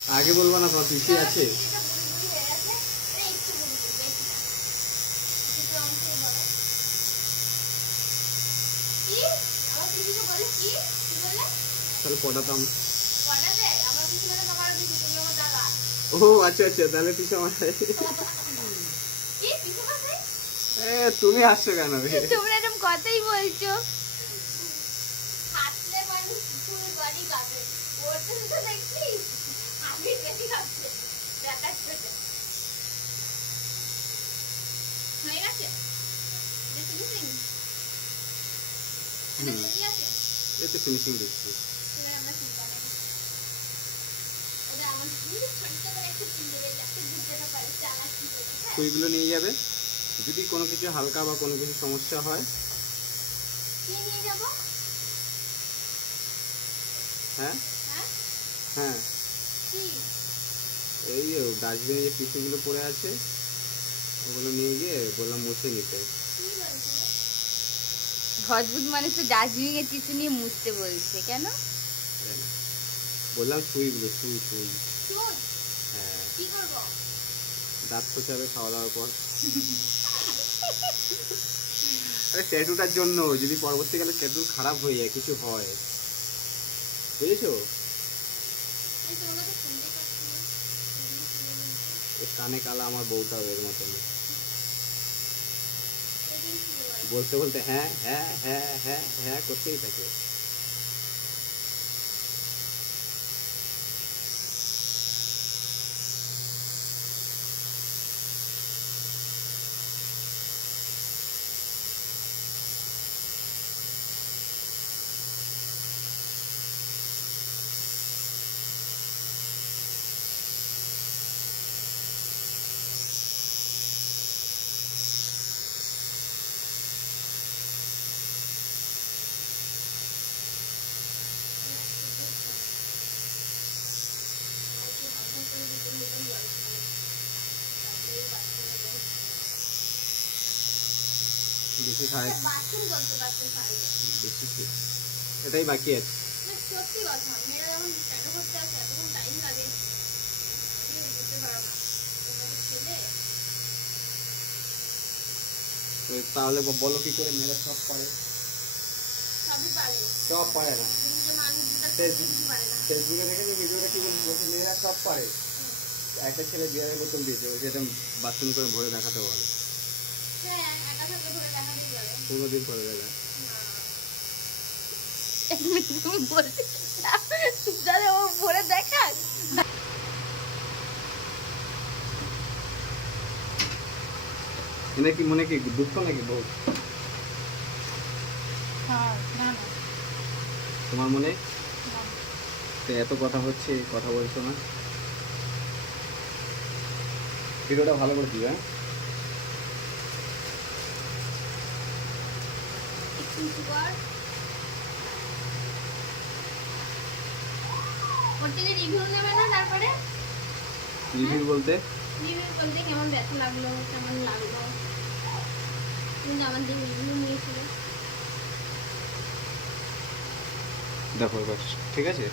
আগে বলবো না, তোমার পিসি আছে। তাহলে পটাতাম। ও আচ্ছা আচ্ছা, তাহলে পিসি আমার তুমি আসছো কেন? তোমরা এরকম কথাই বলছো। এতে ফিনিশিং দিচ্ছি। সুইগুলো নিয়ে যাবে, যদি কোনো কিছু হালকা বা কোনো কিছু সমস্যা হয়। হ্যাঁ হ্যাঁ, এই যে ডাস্টবিনে যে টিস্যুগুলো পড়ে আছে ওগুলো নিয়ে গিয়ে বললাম মুছে নিতে। অদ্ভুত মানুষ তো ডাস্টবিনে টিস্যু নিয়ে মুছতে বলছে কেন? বললাম সুইগুলো, সুই সুই। হ্যাঁ, দাঁত খোঁচাবে খাওয়া দাওয়ার পর। আরে ট্যাটুটার জন্য, যদি পরবর্তীকালে ট্যাটু খারাপ হয়ে যায়, কিছু হয়, বুঝেছো? কানে কালা আমার বউটা এর মতন বলতে বলতে হ্যাঁ হ্যাঁ হ্যাঁ হ্যাঁ হ্যাঁ করতেই থাকে। বেশি খায়, বেশি এটাই বাকি আছে। সত্যি কথা, মেয়েরা যখন ট্যাটু করতে আসে এতক্ষণ টাইম লাগে, বুঝতে পারো না ছেলে। তাহলে বলো কি করে মেয়েরা সব পারে? সবই পারে, সব পারে না। ফেসবুকে দেখেছি ভিডিওটা, কি বলছে মেয়েরা সব পারে। একটা ছেলে বিয়ারের বোতল দিয়েছে, ওই সেটা বাথরুম করে ভরে দেখাতে বলে। হ্যাঁ, একা থাকলে ধরে দেখাতেই পারে। কোনোদিন করে দেখা। তুমি বলতে তাহলে ও ভরে দেখাক। এটা কি মনে কি দুঃখ নাকি বউ? তোমার মনে তো এত কথা হচ্ছে, কথা বলছো না? ভিডিওটা ভালো করে দিবে। ওর থেকে রিভিউ নেবে না? তারপরে রিভিউ বলতে রিভিউ বলতে কেমন ব্যথা লাগলো, কেমন লাগলো, তুমি আমার দিকে রিভিউ নিয়েছিলে। দেখো এবার ঠিক আছে।